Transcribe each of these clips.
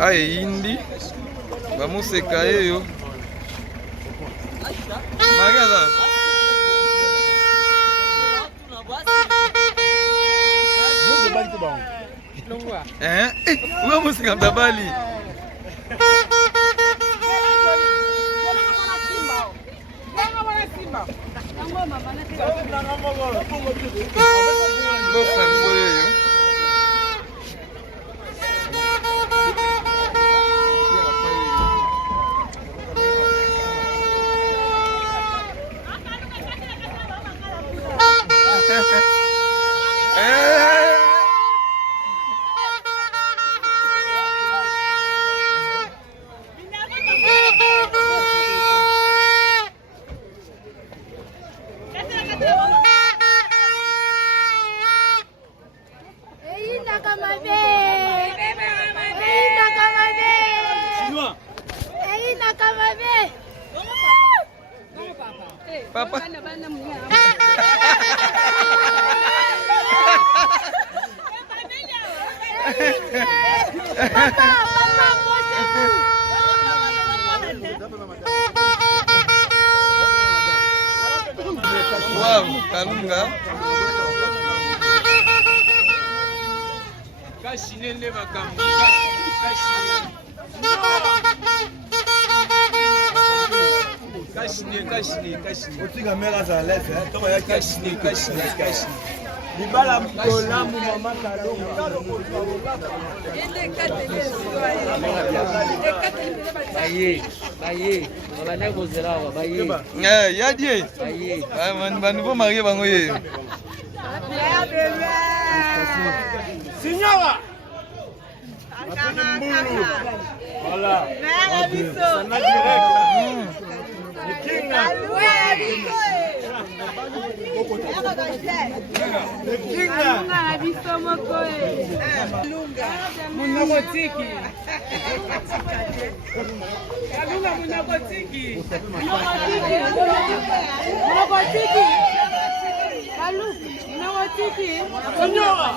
Aye indi bamuseka yeyo magaza bamuseka mtabali bosa msoyeyo Papa. Wow, Kalunga. Kashinele makambo. Kashini. Otiga mera za lese, toka ya kashini. Libala mkolambu mama Kalunga. Baye. Bana kozela baye. Yadie. Baye. Bana bo marié bango ye. Signora. Voilà. Sana direct. Kinga. Kinga biso moko munogotiki. Kalunga munogotiki. Munogotiki. Signora.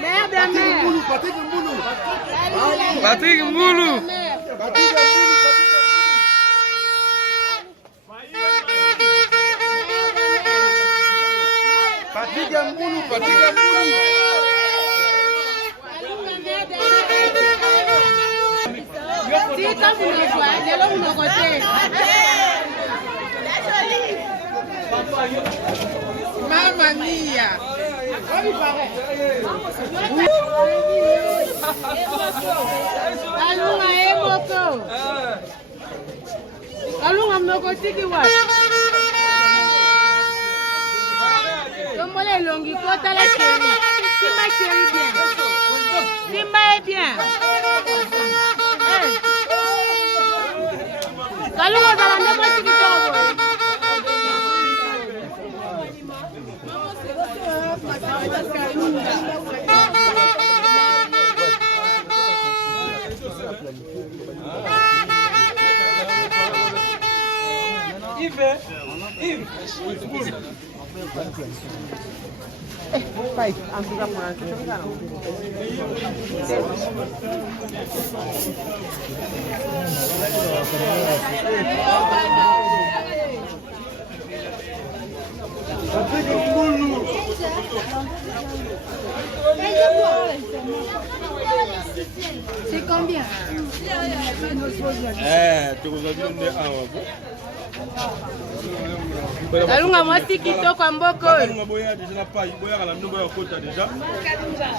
Merde, Patrick Mbulu. Mamma mia. Kalunga mnokotiki wapi? Tomole longi kota la chérie. Simba chérie bien. Simba est bien. Kalunga zala mnokotiki tobo. C'est combien? Kalunga mwasi kitoko mboko.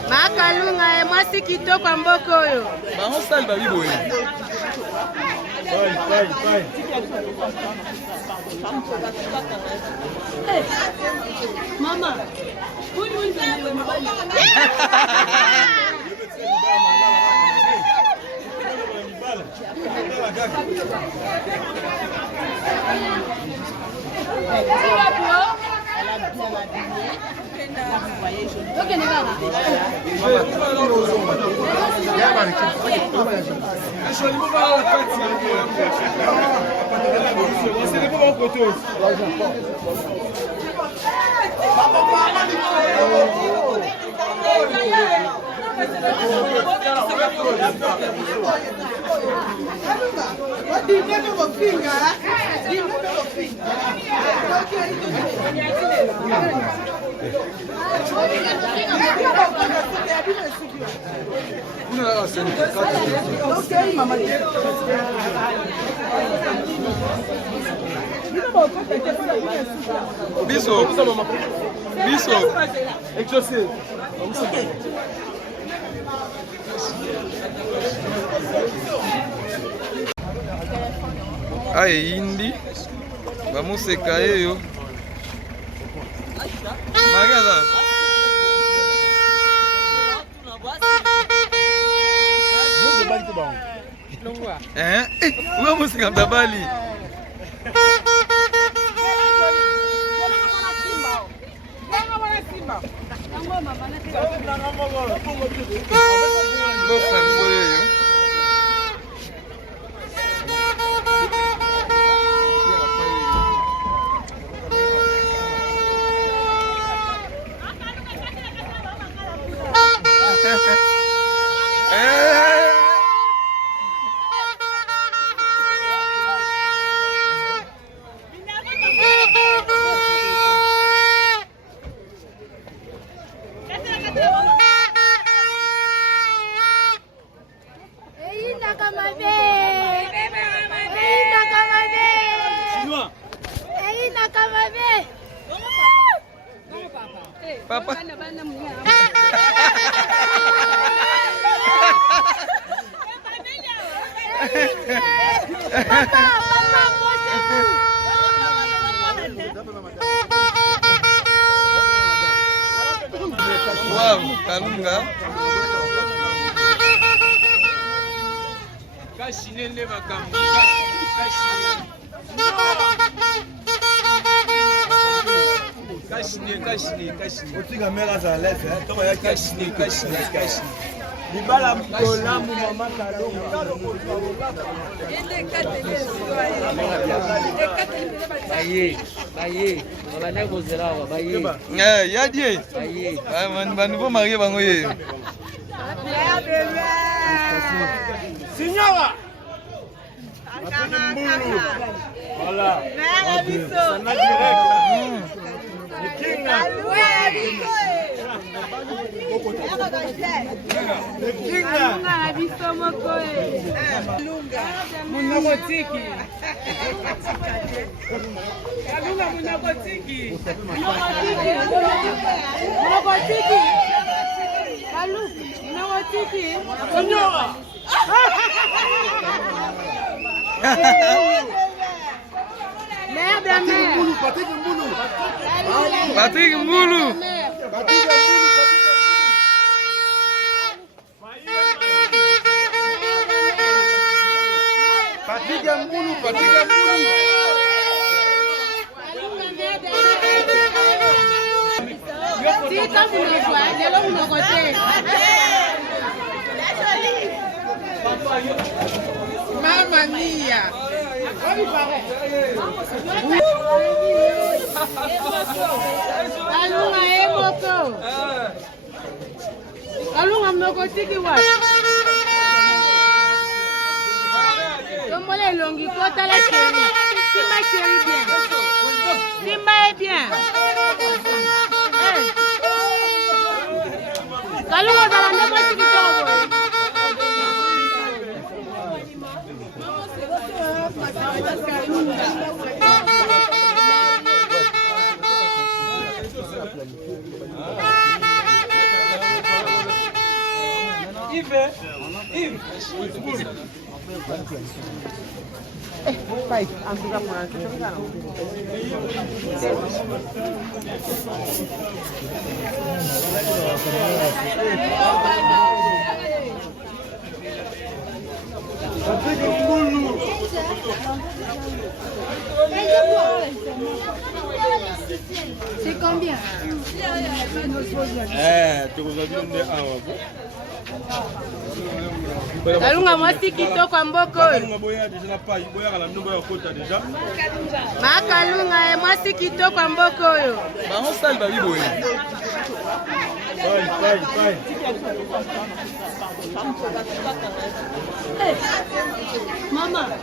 Makalunga mwasi kitoko mboko yo. Bango sali ba bibo yo. Bye. Mama. Biso. Ai indi. Vamos secar eu. Magaza. Vamos secar da Bali. Papa. Wow, Kalunga. Kashinende makambo. Kashini. Otika mera za lese, toma ya kashini. Libala mkolambu mama Kalunga. Baye. Bana kozela wa baye. Yadie. Baye. Ba nouveau marié bango ye. Signora. Voilà. Sana direct. Kinga. Kinga biso moko munogotiki. Kalunga munogotiki. Munogotiki. Signora. Merde à mère. Patrick Mbulu. Mamma mia. Kalunga emoko. Kalunga moko tiki wa. Tomole longi kota la chérie. Simba chérie bien. Simba est bien. Kalunga za ndeko tiki tobo. C'est combien? Kalunga mwasi kitoko mboko. Makalunga mwasi kitoko mboko oyo. Bango sali babi boye. Mama.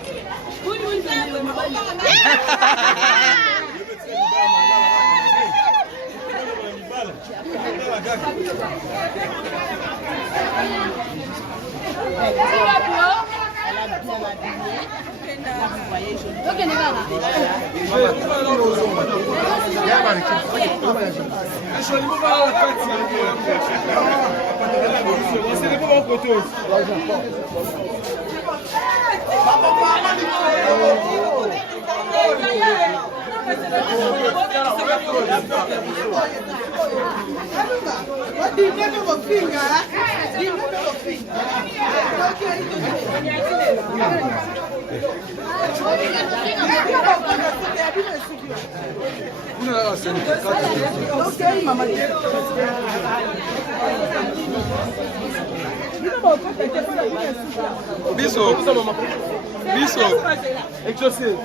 Biso. Exaucé.